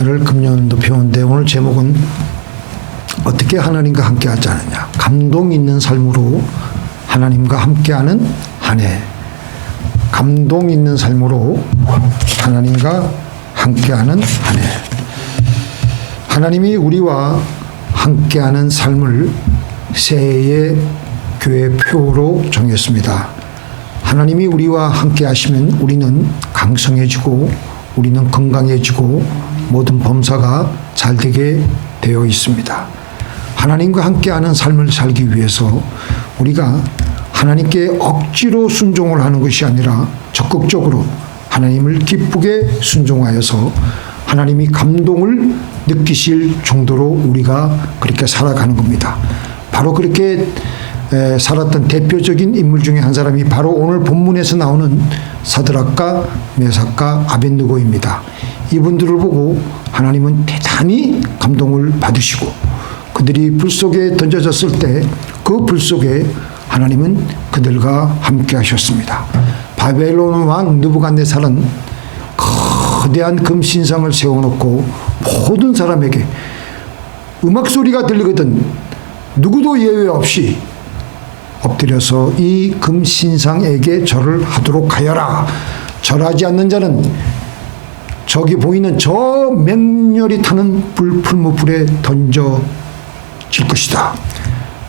금년도 배웠는데 오늘 제목은 어떻게 하나님과 함께하지 않느냐. 감동 있는 삶으로 하나님과 함께하는 한 해. 감동 있는 삶으로 하나님과 함께하는 한 해. 하나님이 우리와 함께하는 삶을 새해의 교회 표로 정했습니다. 하나님이 우리와 함께 하시면 우리는 강성해지고 우리는 건강해지고 모든 범사가 잘 되게 되어 있습니다. 하나님과 함께하는 삶을 살기 위해서 우리가 하나님께 억지로 순종을 하는 것이 아니라 적극적으로 하나님을 기쁘게 순종하여서 하나님이 감동을 느끼실 정도로 우리가 그렇게 살아가는 겁니다. 바로 그렇게 살았던 대표적인 인물 중에 한 사람이 바로 오늘 본문에서 나오는 사드락과 메삭과 아벳느고입니다. 이분들을 보고 하나님은 대단히 감동을 받으시고 그들이 불 속에 던져졌을 때 그 불 속에 하나님은 그들과 함께 하셨습니다. 바벨론 왕 느부갓네살은 거대한 금신상을 세워놓고 모든 사람에게 음악 소리가 들리거든 누구도 예외 없이 엎드려서 이 금신상에게 절을 하도록 하여라. 절하지 않는 자는 저기 보이는 저 맹렬히 타는 풀무불에 던져질 것이다.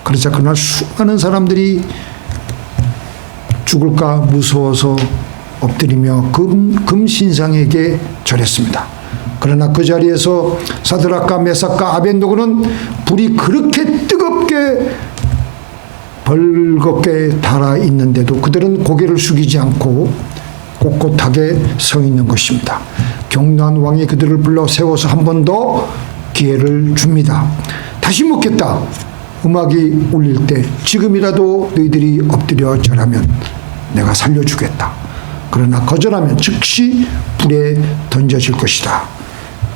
그러자 그날 수많은 사람들이 죽을까 무서워서 엎드리며 금신상에게 절했습니다. 그러나 그 자리에서 사드락과 메삭과 아벳느고는 불이 그렇게 뜨겁게 벌겋게 달아 있는데도 그들은 고개를 숙이지 않고 꼿꼿하게 서 있는 것입니다. 경노한 왕이 그들을 불러 세워서 한 번 더 기회를 줍니다. 다시 묻겠다. 음악이 울릴 때 지금이라도 너희들이 엎드려 절하면 내가 살려주겠다. 그러나 거절하면 즉시 불에 던져질 것이다.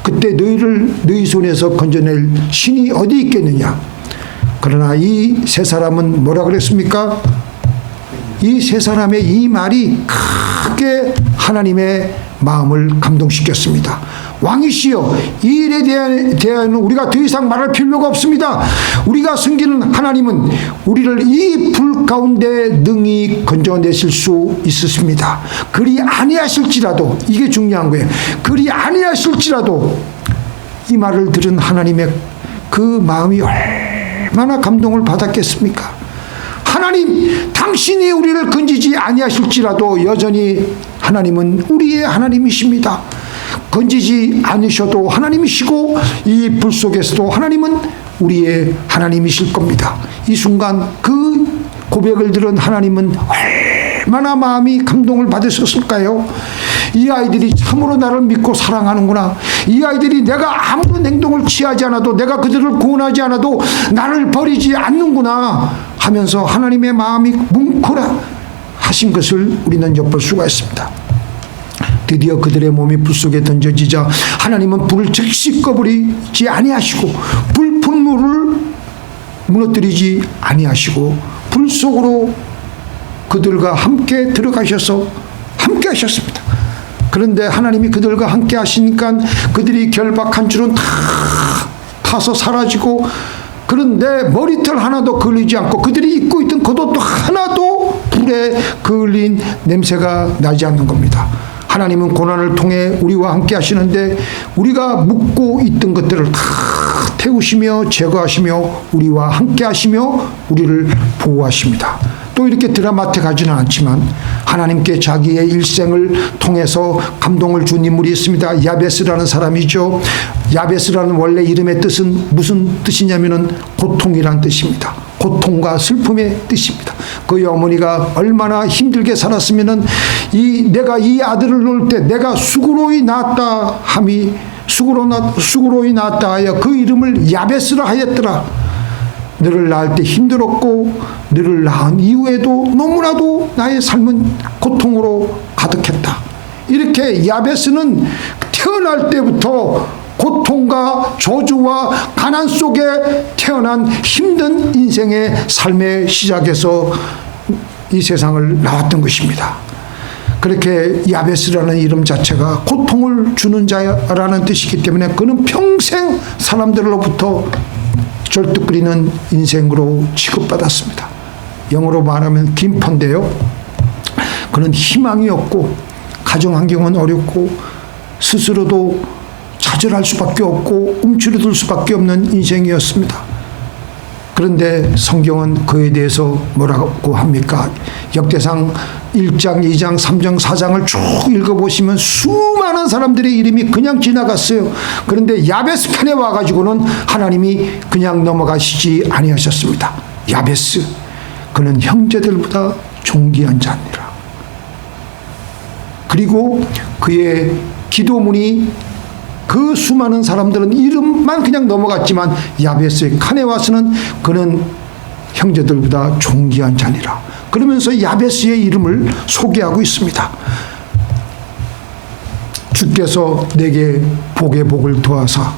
그때 너희 손에서 건져낼 신이 어디 있겠느냐. 그러나 이 세 사람은 뭐라 그랬습니까? 이 세 사람의 이 말이 크게 하나님의 마음을 감동시켰습니다. 왕이시여, 이 일에 대하여는 우리가 더 이상 말할 필요가 없습니다. 우리가 섬기는 하나님은 우리를 이 불 가운데 능히 건져내실 수 있으십니다. 그리 아니하실지라도, 이게 중요한 거예요. 그리 아니하실지라도 이 말을 들은 하나님의 그 마음이 얼마나 감동을 받았겠습니까? 하나님, 당신이 우리를 건지지 아니하실지라도 여전히 하나님은 우리의 하나님이십니다. 건지지 않으셔도 하나님이시고 이 불 속에서도 하나님은 우리의 하나님이실 겁니다. 이 순간 그 고백을 들은 하나님은 얼마나 마음이 감동을 받으셨을까요? 이 아이들이 참으로 나를 믿고 사랑하는구나. 이 아이들이 내가 아무런 행동을 취하지 않아도, 내가 그들을 구원하지 않아도 나를 버리지 않는구나 하면서 하나님의 마음이 뭉클하신 것을 우리는 엿볼 수가 있습니다. 드디어 그들의 몸이 불 속에 던져지자 하나님은 불을 즉시 꺼버리지 아니하시고 불풀물을 무너뜨리지 아니하시고 불 속으로 그들과 함께 들어가셔서 함께 하셨습니다. 그런데 하나님이 그들과 함께 하시니까 그들이 결박한 줄은 다 타서 사라지고, 그런데 머리털 하나도 걸리지 않고 그들이 입고 있던 겉옷도 하나도 불에 그을린 냄새가 나지 않는 겁니다. 하나님은 고난을 통해 우리와 함께 하시는데 우리가 묻고 있던 것들을 다 태우시며 제거하시며 우리와 함께 하시며 우리를 보호하십니다. 또 이렇게 드라마틱하지는 않지만 하나님께 자기의 일생을 통해서 감동을 준 인물이 있습니다. 야베스라는 사람이죠. 야베스라는 원래 이름의 뜻은 무슨 뜻이냐면은 고통이란 뜻입니다. 고통과 슬픔의 뜻입니다. 그의 어머니가 얼마나 힘들게 살았으면은 내가 이 아들을 낳을 때 내가 수고로이 낳았다 함이 수고로이 낳았다 하여 그 이름을 야베스라 하였더라. 너를 낳을 때 힘들었고 너를 낳은 이후에도 너무나도 나의 삶은 고통으로 가득했다. 이렇게 야베스는 태어날 때부터 고통과 저주와 가난 속에 태어난 힘든 인생의 삶의 시작에서 이 세상을 나왔던 것입니다. 그렇게 야베스라는 이름 자체가 고통을 주는 자라는 뜻이기 때문에 그는 평생 사람들로부터 절뚝거리는 인생으로 취급받았습니다. 영어로 말하면 김펀데요. 그는 희망이 없고 가정 환경은 어렵고 스스로도 좌절할 수밖에 없고 움츠러들 수밖에 없는 인생이었습니다. 그런데 성경은 그에 대해서 뭐라고 합니까? 역대상 1장, 2장, 3장, 4장을 쭉 읽어보시면 수많은 사람들의 이름이 그냥 지나갔어요. 그런데 야베스 편에 와가지고는 하나님이 그냥 넘어가시지 아니하셨습니다. 야베스, 그는 형제들보다 존귀한 자니라. 그리고 그의 기도문이 그 수많은 사람들은 이름만 그냥 넘어갔지만 야베스의 칸에 와서는 그는 형제들보다 존귀한 자니라. 그러면서 야베스의 이름을 소개하고 있습니다. 주께서 내게 복의 복을 도와사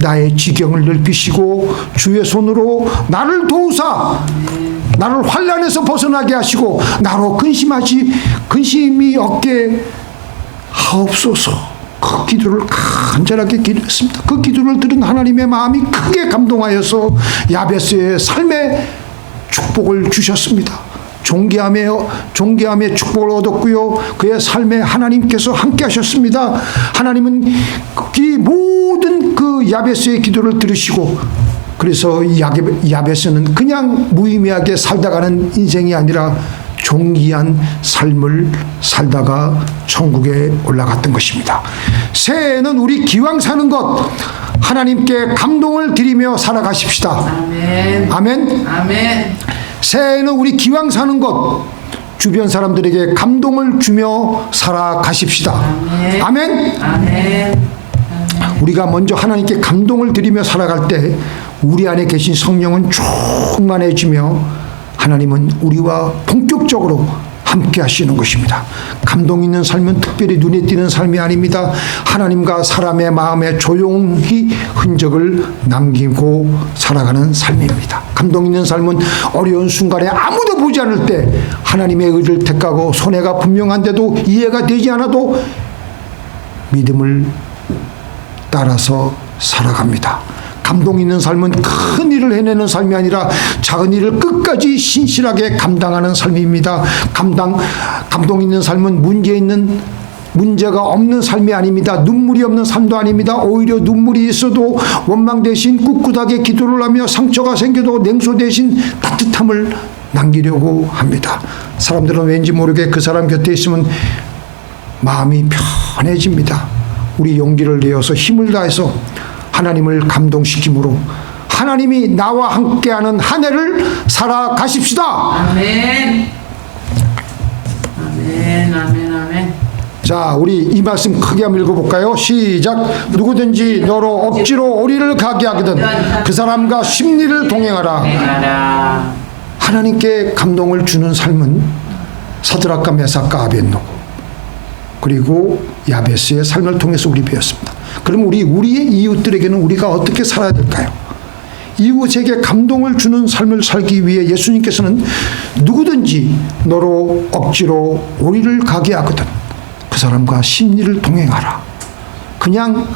나의 지경을 넓히시고 주의 손으로 나를 도우사 나를 환난에서 벗어나게 하시고 나로 근심이 없게 하옵소서. 그 기도를 간절하게 기도했습니다. 그 기도를 들은 하나님의 마음이 크게 감동하여서 야베스의 삶에 축복을 주셨습니다. 존귀함의 축복을 얻었고요. 그의 삶에 하나님께서 함께 하셨습니다. 하나님은 이 모든 그 야베스의 기도를 들으시고 그래서 야베스는 그냥 무의미하게 살다가는 인생이 아니라 존귀한 삶을 살다가 천국에 올라갔던 것입니다. 새해에는 우리 기왕 사는 것 하나님께 감동을 드리며 살아가십시다. 아멘. 아멘. 아멘. 새해에는 우리 기왕 사는 것 주변 사람들에게 감동을 주며 살아가십시다. 아멘. 아멘. 아멘. 우리가 먼저 하나님께 감동을 드리며 살아갈 때 우리 안에 계신 성령은 충만해지며 하나님은 우리와 본격적으로 함께 하시는 것입니다. 감동 있는 삶은 특별히 눈에 띄는 삶이 아닙니다. 하나님과 사람의 마음에 조용히 흔적을 남기고 살아가는 삶입니다. 감동 있는 삶은 어려운 순간에 아무도 보지 않을 때 하나님의 의를 택하고 손해가 분명한데도 이해가 되지 않아도 믿음을 따라서 살아갑니다. 감동 있는 삶은 큰 일을 해내는 삶이 아니라 작은 일을 끝까지 신실하게 감당하는 삶입니다. 감동 있는 삶은 문제가 없는 삶이 아닙니다. 눈물이 없는 삶도 아닙니다. 오히려 눈물이 있어도 원망 대신 꿋꿋하게 기도를 하며 상처가 생겨도 냉소 대신 따뜻함을 남기려고 합니다. 사람들은 왠지 모르게 그 사람 곁에 있으면 마음이 편해집니다. 우리 용기를 내어서 힘을 다해서 하나님을 감동시킴으로 하나님이 나와 함께하는 한 해를 살아가십시다. 아멘. 아멘. 아멘. 아멘. 자, 우리 이 말씀 크게 한번 읽어볼까요? 시작. 누구든지 너로 억지로 오리를 가게 하거든 그 사람과 심리를 동행하라. 하나님께 감동을 주는 삶은 사드락과 메삭과 아벳노고 그리고 야베스의 삶을 통해서 우리 배웠습니다. 그럼 우리의 이웃들에게는 우리가 어떻게 살아야 될까요? 이웃에게 감동을 주는 삶을 살기 위해 예수님께서는 누구든지 너로 억지로 오리를 가게 하거든 그 사람과 심리를 동행하라. 그냥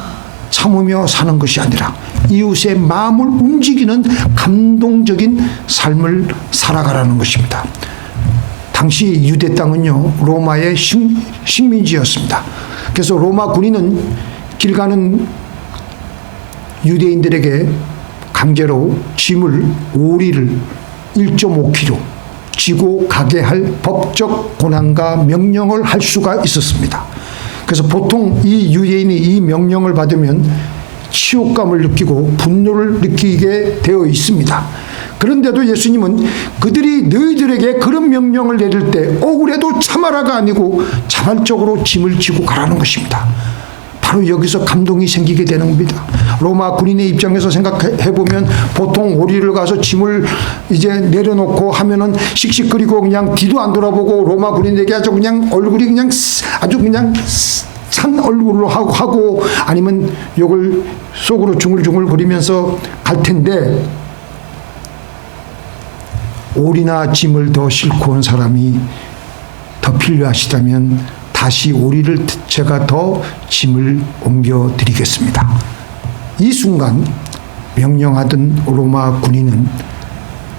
참으며 사는 것이 아니라 이웃의 마음을 움직이는 감동적인 삶을 살아가라는 것입니다. 당시 유대 땅은요 로마의 식민지였습니다. 그래서 로마 군인은 길 가는 유대인들에게 강제로 짐을 오리를 1.5kg 지고 가게 할 법적 권한과 명령을 할 수가 있었습니다. 그래서 보통 이 유대인이 이 명령을 받으면 치욕감을 느끼고 분노를 느끼게 되어 있습니다. 그런데도 예수님은 그들이 너희들에게 그런 명령을 내릴 때 억울해도 참아라가 아니고 자발적으로 짐을 지고 가라는 것입니다. 바로 여기서 감동이 생기게 되는 겁니다. 로마 군인의 입장에서 생각해보면 보통 오리를 가서 짐을 이제 내려놓고 하면은 씩씩거리고 그냥 뒤도 안 돌아보고 로마 군인에게 아주 그냥 얼굴이 그냥 아주 그냥 찬 얼굴로 하고 아니면 욕을 속으로 중얼중얼 거리면서 갈 텐데 오리나 짐을 더 싣고 온 사람이 더 필요하시다면 다시 오리를 제가 더 짐을 옮겨 드리겠습니다. 이 순간 명령하던 로마 군인은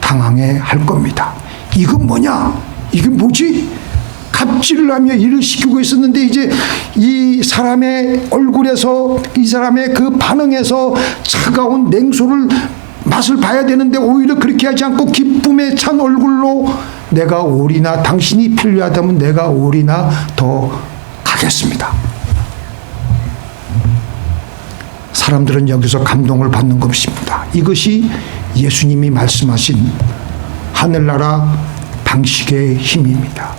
당황해 할 겁니다. 이건 뭐냐? 이게 뭐지? 갑질을 하며 일을 시키고 있었는데 이제 이 사람의 얼굴에서 이 사람의 그 반응에서 차가운 냉소를 맛을 봐야 되는데 오히려 그렇게 하지 않고 기쁨에 찬 얼굴로 내가 오리나 당신이 필요하다면 내가 오리나 더 가겠습니다. 사람들은 여기서 감동을 받는 것입니다. 이것이 예수님이 말씀하신 하늘나라 방식의 힘입니다.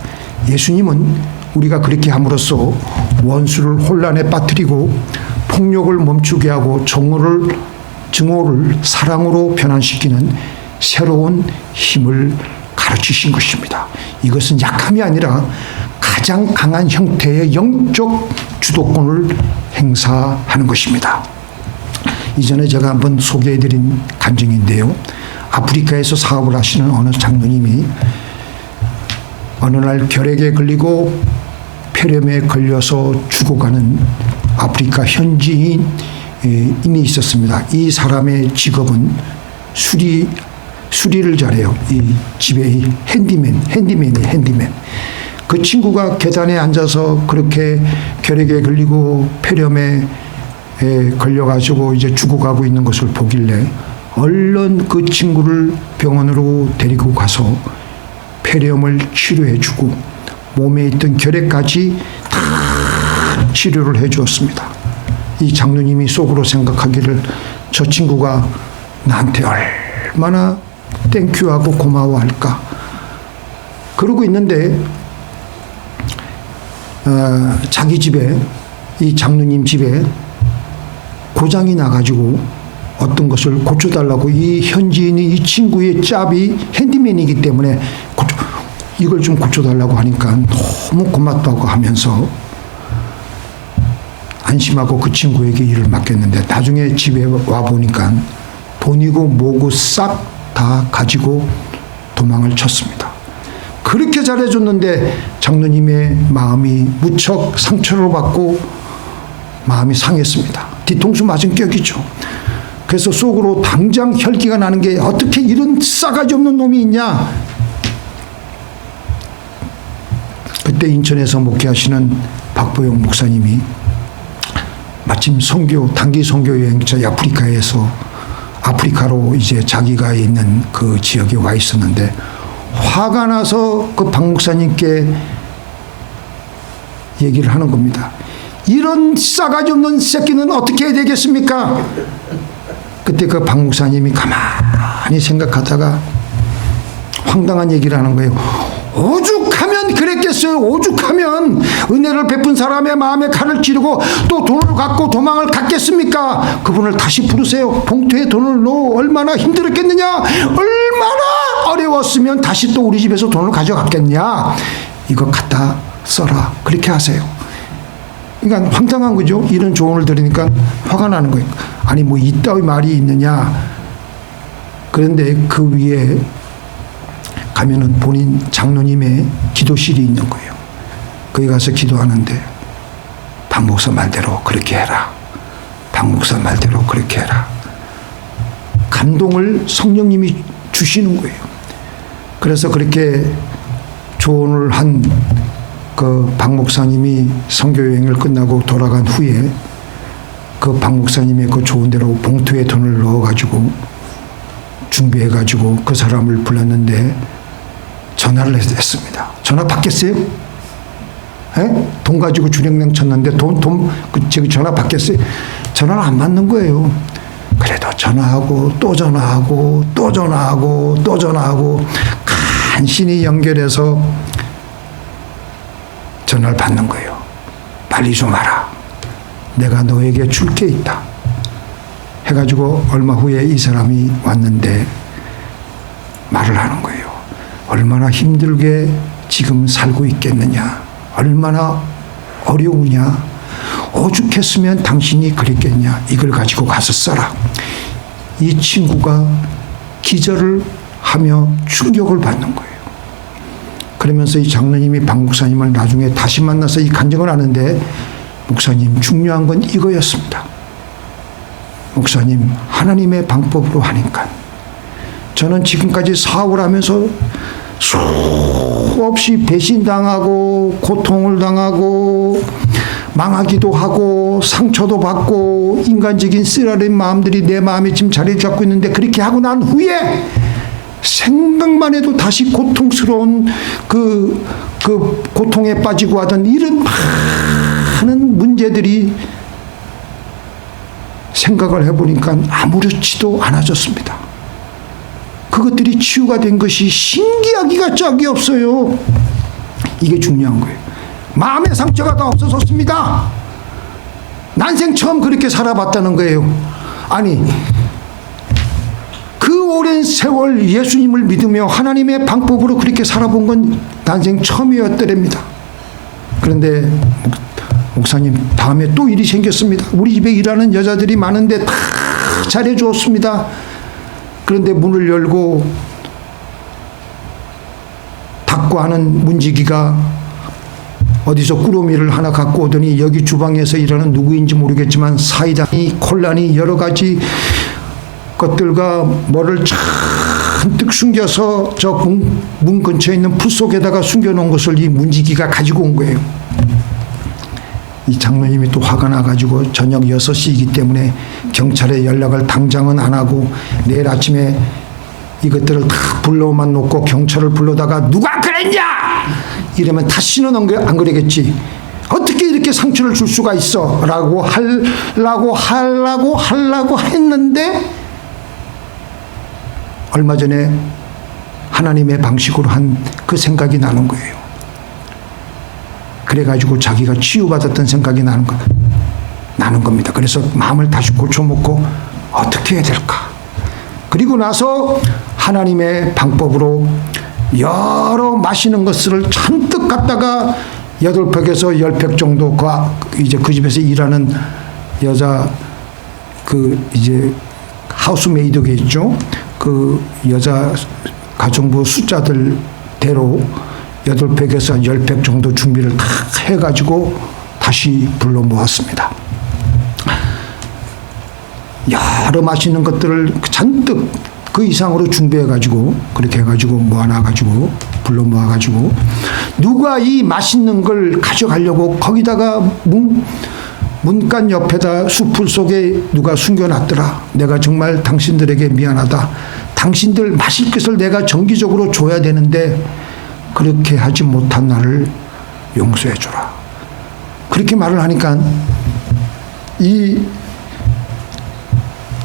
예수님은 우리가 그렇게 함으로써 원수를 혼란에 빠뜨리고 폭력을 멈추게 하고 증오를 사랑으로 변환시키는 새로운 힘을 가르치신 것입니다. 이것은 약함이 아니라 가장 강한 형태의 영적 주도권을 행사하는 것입니다. 이전에 제가 한번 소개해드린 간증인데요. 아프리카에서 사업을 하시는 어느 장로님이 어느 날 결핵에 걸리고 폐렴에 걸려서 죽어가는 아프리카 현지인이 있었습니다. 이 사람의 직업은 수리를 잘해요. 이 집에 핸디맨이에요, 핸디맨. 그 친구가 계단에 앉아서 그렇게 결핵에 걸리고 폐렴에 걸려가지고 이제 죽어가고 있는 것을 보길래 얼른 그 친구를 병원으로 데리고 가서 폐렴을 치료해주고 몸에 있던 결핵까지 다 치료를 해주었습니다. 이 장로님이 속으로 생각하기를 저 친구가 나한테 얼마나 땡큐하고 고마워할까. 그러고 있는데 자기 집에 이 장로님 집에 고장이 나가지고 어떤 것을 고쳐달라고 이 현지인이 이 친구의 짭이 핸디맨이기 때문에 이걸 좀 고쳐달라고 하니까 너무 고맙다고 하면서 안심하고 그 친구에게 일을 맡겼는데 나중에 집에 와보니까 돈이고 뭐고 싹 다 가지고 도망을 쳤습니다. 그렇게 잘해줬는데 장로님의 마음이 무척 상처를 받고 마음이 상했습니다. 뒤통수 맞은 격이죠. 그래서 속으로 당장 혈기가 나는 게 어떻게 이런 싸가지 없는 놈이 있냐. 그때 인천에서 목회하시는 박보영 목사님이 마침 단기 선교 여행자 아프리카로 이제 자기가 있는 그 지역에 와 있었는데 화가 나서 그 박 목사님께 얘기를 하는 겁니다. 이런 싸가지 없는 새끼는 어떻게 해야 되겠습니까? 그때 그 박 목사님이 가만히 생각하다가 황당한 얘기를 하는 거예요. 오죽하면 그랬겠어요. 오죽하면 은혜를 베푼 사람의 마음에 칼을 찌르고 또 돈을 갖고 도망을 갔겠습니까? 그분을 다시 부르세요. 봉투에 돈을 넣어. 얼마나 힘들었겠느냐. 얼마나 어려웠으면 다시 또 우리 집에서 돈을 가져갔겠냐. 이거 갖다 써라. 그렇게 하세요. 그러니까 황당한 거죠. 이런 조언을 들으니까 화가 나는 거예요. 아니 뭐 이따위 말이 있느냐. 그런데 그 위에 가면은 본인 장로님의 기도실이 있는 거예요. 거기 가서 기도하는데 박 목사 말대로 그렇게 해라. 박 목사 말대로 그렇게 해라. 감동을 성령님이 주시는 거예요. 그래서 그렇게 조언을 한 그 박 목사님이 선교 여행을 끝나고 돌아간 후에 그 박 목사님의 그 조언 대로 봉투에 돈을 넣어가지고 준비해가지고 그 사람을 불렀는데 전화를 했습니다. 전화 받겠어요? 에? 돈 가지고 주랭랑 쳤는데 저기 전화 받겠어요? 전화를 안 받는 거예요. 그래도 전화하고 또 전화하고 또 전화하고 또 전화하고 간신히 연결해서 전화를 받는 거예요. 빨리 좀 와라. 내가 너에게 줄 게 있다. 해가지고 얼마 후에 이 사람이 왔는데 말을 하는 거예요. 얼마나 힘들게 지금 살고 있겠느냐. 얼마나 어려우냐. 오죽했으면 당신이 그랬겠냐. 이걸 가지고 가서 써라. 이 친구가 기절을 하며 충격을 받는 거예요. 그러면서 이 장로님이 박 목사님을 나중에 다시 만나서 이 간증을 하는데, 목사님, 중요한 건 이거였습니다. 목사님, 하나님의 방법으로 하니까 저는 지금까지 사업을 하면서 수없이 배신당하고 고통을 당하고 망하기도 하고 상처도 받고 인간적인 쓰라린 마음들이 내 마음에 지금 자리를 잡고 있는데, 그렇게 하고 난 후에 생각만 해도 다시 고통스러운 그 고통에 빠지고 하던 이런 많은 문제들이 생각을 해보니까 아무렇지도 않아졌습니다. 그것들이 치유가 된 것이 신기하기가 짝이 없어요. 이게 중요한 거예요. 마음의 상처가 다 없어졌습니다. 난생 처음 그렇게 살아봤다는 거예요. 아니, 그 오랜 세월 예수님을 믿으며 하나님의 방법으로 그렇게 살아본 건 난생 처음이었더랍니다. 그런데 목사님, 다음에 또 일이 생겼습니다. 우리 집에 일하는 여자들이 많은데 다 잘해주었습니다. 그런데 문을 열고 닫고 하는 문지기가 어디서 꾸러미를 하나 갖고 오더니, 여기 주방에서 일하는 누구인지 모르겠지만 사이다니 콜라니 여러 가지 것들과 뭐를 잔뜩 숨겨서 저 문 근처에 있는 풀 속에다가 숨겨놓은 것을 이 문지기가 가지고 온 거예요. 이 장로님이 또 화가 나가지고 저녁 6시이기 때문에 경찰에 연락을 당장은 안 하고 내일 아침에 이것들을 다 불러만 놓고 경찰을 불러다가 누가 그랬냐 이러면 다시는 안 그러겠지. 어떻게 이렇게 상처를 줄 수가 있어 라고 하려고 했는데, 얼마 전에 하나님의 방식으로 한 그 생각이 나는 거예요. 그래가지고 자기가 치유받았던 생각이 나는 겁니다. 그래서 마음을 다시 고쳐먹고 어떻게 해야 될까. 그리고 나서 하나님의 방법으로 여러 마시는 것을 잔뜩 갖다가 8팩에서 10팩 정도 이제 그 집에서 일하는 여자 이제 하우스메이드가 있죠. 그 여자 가정부 숫자들대로 8팩에서 10팩 정도 준비를 다 해가지고 다시 불러 모았습니다. 여러 맛있는 것들을 잔뜩 그 이상으로 준비해가지고 그렇게 해가지고 모아놔가지고 불러 모아가지고, 누가 이 맛있는 걸 가져가려고 거기다가 문간 옆에다 수풀 속에 누가 숨겨놨더라. 내가 정말 당신들에게 미안하다. 당신들 마실 것을 내가 정기적으로 줘야 되는데 그렇게 하지 못한 나를 용서해줘라. 그렇게 말을 하니까 이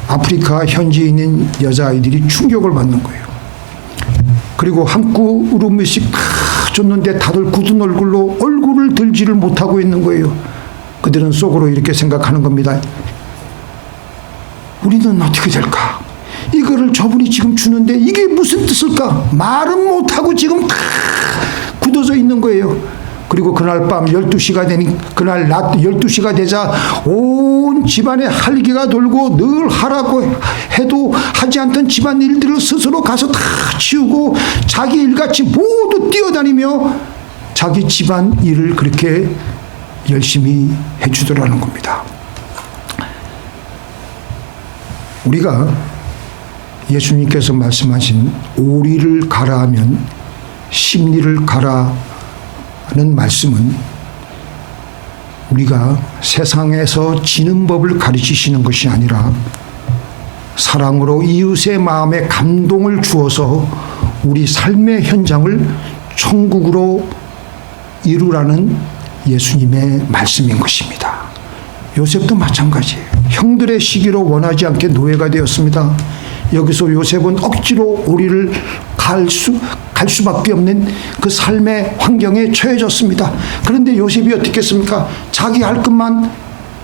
아프리카 현지에 있는 여자아이들이 충격을 받는 거예요. 그리고 한 그릇씩 다 줬는데 다들 굳은 얼굴로 얼굴을 들지를 못하고 있는 거예요. 그들은 속으로 이렇게 생각하는 겁니다. 우리는 어떻게 될까? 이거를 저분이 지금 주는데 이게 무슨 뜻일까? 말은 못하고 지금 다 굳어져 있는 거예요. 그리고 그날 밤 12시가 되니, 그날 낮 12시가 되자 온 집안에 할기가 돌고, 늘 하라고 해도 하지 않던 집안 일들을 스스로 가서 다 치우고 자기 일같이 모두 뛰어다니며 자기 집안 일을 그렇게 열심히 해주더라는 겁니다. 우리가 예수님께서 말씀하신 오리를 가라 하면 심리를 가라 하는 말씀은, 우리가 세상에서 지는 법을 가르치시는 것이 아니라 사랑으로 이웃의 마음에 감동을 주어서 우리 삶의 현장을 천국으로 이루라는 예수님의 말씀인 것입니다. 요셉도 마찬가지예요. 형들의 시기로 원하지 않게 노예가 되었습니다. 여기서 요셉은 억지로 오리를 갈 수밖에 없는 그 삶의 환경에 처해졌습니다. 그런데 요셉이 어떻게 했습니까? 자기 할 것만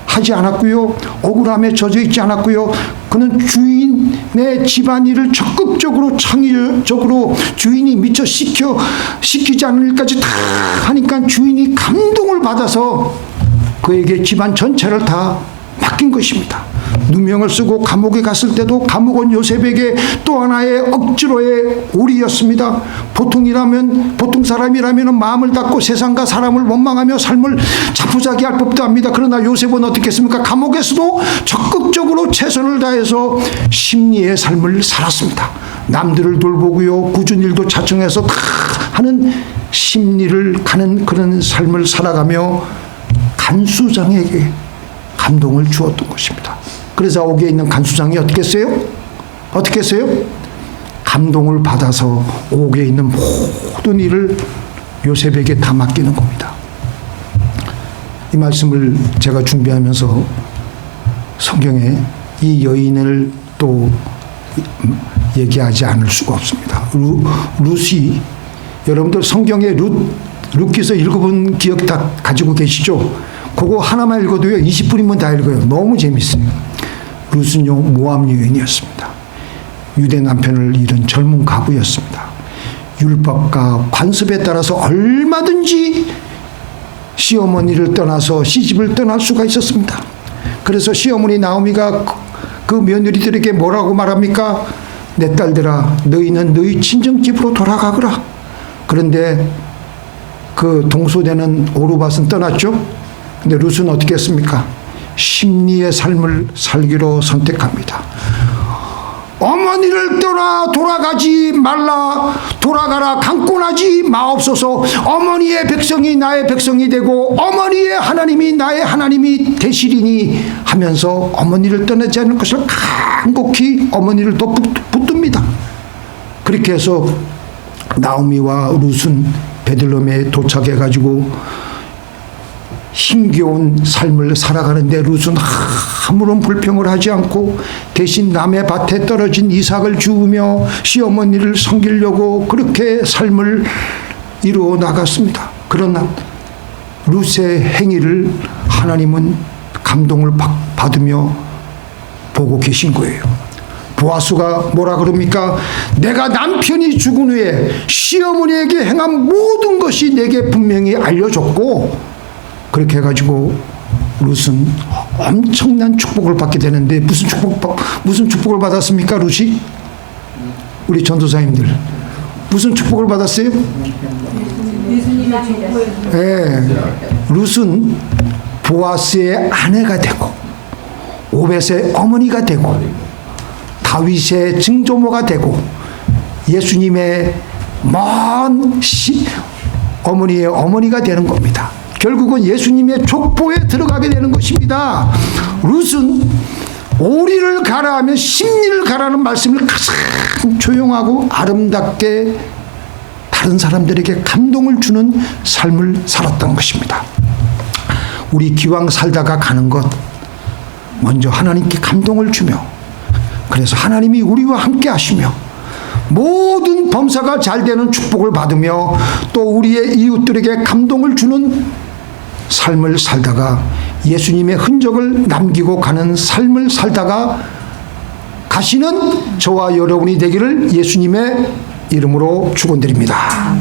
하지 않았고요. 억울함에 젖어 있지 않았고요. 그는 주인의 집안일을 적극적으로 창의적으로 주인이 미처 시키지 않을 일까지 다 하니까 주인이 감동을 받아서 그에게 집안 전체를 다 맡긴 것입니다. 누명을 쓰고 감옥에 갔을 때도 감옥은 요셉에게 또 하나의 억지로의 오리였습니다. 보통 사람이라면 마음을 닫고 세상과 사람을 원망하며 삶을 자포자기할 법도 합니다. 그러나 요셉은 어떻겠습니까? 감옥에서도 적극적으로 최선을 다해서 심리의 삶을 살았습니다. 남들을 돌보고요, 굳은 일도 자청해서 다 하는 심리를 가는 그런 삶을 살아가며 간수장에게 감동을 주었던 것입니다. 그래서 옥에 있는 간수장이 어떻게 했어요? 감동을 받아서 옥에 있는 모든 일을 요셉에게 다 맡기는 겁니다. 이 말씀을 제가 준비하면서 성경에 이 여인을 또 얘기하지 않을 수가 없습니다. 룻이, 여러분들 성경에 룻기서 읽어본 기억 다 가지고 계시죠? 그거 하나만 읽어도요 20분이면 다 읽어요. 너무 재밌어요. 룻은요 모압 여인이었습니다. 유대 남편을 잃은 젊은 가부였습니다. 율법과 관습에 따라서 얼마든지 시어머니를 떠나서 시집을 떠날 수가 있었습니다. 그래서 시어머니 나오미가 그 며느리들에게 뭐라고 말합니까? 내 딸들아, 너희는 너희 친정집으로 돌아가거라. 그런데 그 동소되는 오르밧은 떠났죠. 근데 룻은 어떻게 했습니까? 심리의 삶을 살기로 선택합니다. 어머니를 떠나 돌아가지 말라. 돌아가라 강권하지 마옵소서. 어머니의 백성이 나의 백성이 되고 어머니의 하나님이 나의 하나님이 되시리니 하면서 어머니를 떠나지 않을 것을 간곡히 어머니를 더 붙듭니다. 그렇게 해서 나오미와 룻은 베들레헴에 도착해가지고 힘겨운 삶을 살아가는데 룻은 아무런 불평을 하지 않고 대신 남의 밭에 떨어진 이삭을 주우며 시어머니를 섬기려고 그렇게 삶을 이루어 나갔습니다. 그러나 룻의 행위를 하나님은 감동을 받으며 보고 계신 거예요. 보아스가 뭐라 그럽니까? 내가 남편이 죽은 후에 시어머니에게 행한 모든 것이 내게 분명히 알려졌고, 그렇게 해가지고 룻은 엄청난 축복을 받게 되는데 무슨 축복을 받았습니까? 룻이? 우리 전도사님들 무슨 축복을 받았어요? 네, 룻은 보아스의 아내가 되고 오벳의 어머니가 되고 다윗의 증조모가 되고 예수님의 먼 어머니의 어머니가 되는 겁니다. 결국은 예수님의 족보에 들어가게 되는 것입니다. 룻은 오리를 가라 하면 심리를 가라는 말씀을 가장 조용하고 아름답게 다른 사람들에게 감동을 주는 삶을 살았던 것입니다. 우리 기왕 살다가 가는 것 먼저 하나님께 감동을 주며, 그래서 하나님이 우리와 함께 하시며 모든 범사가 잘 되는 축복을 받으며 또 우리의 이웃들에게 감동을 주는 삶을 살다가 예수님의 흔적을 남기고 가는 삶을 살다가 가시는 저와 여러분이 되기를 예수님의 이름으로 축원드립니다.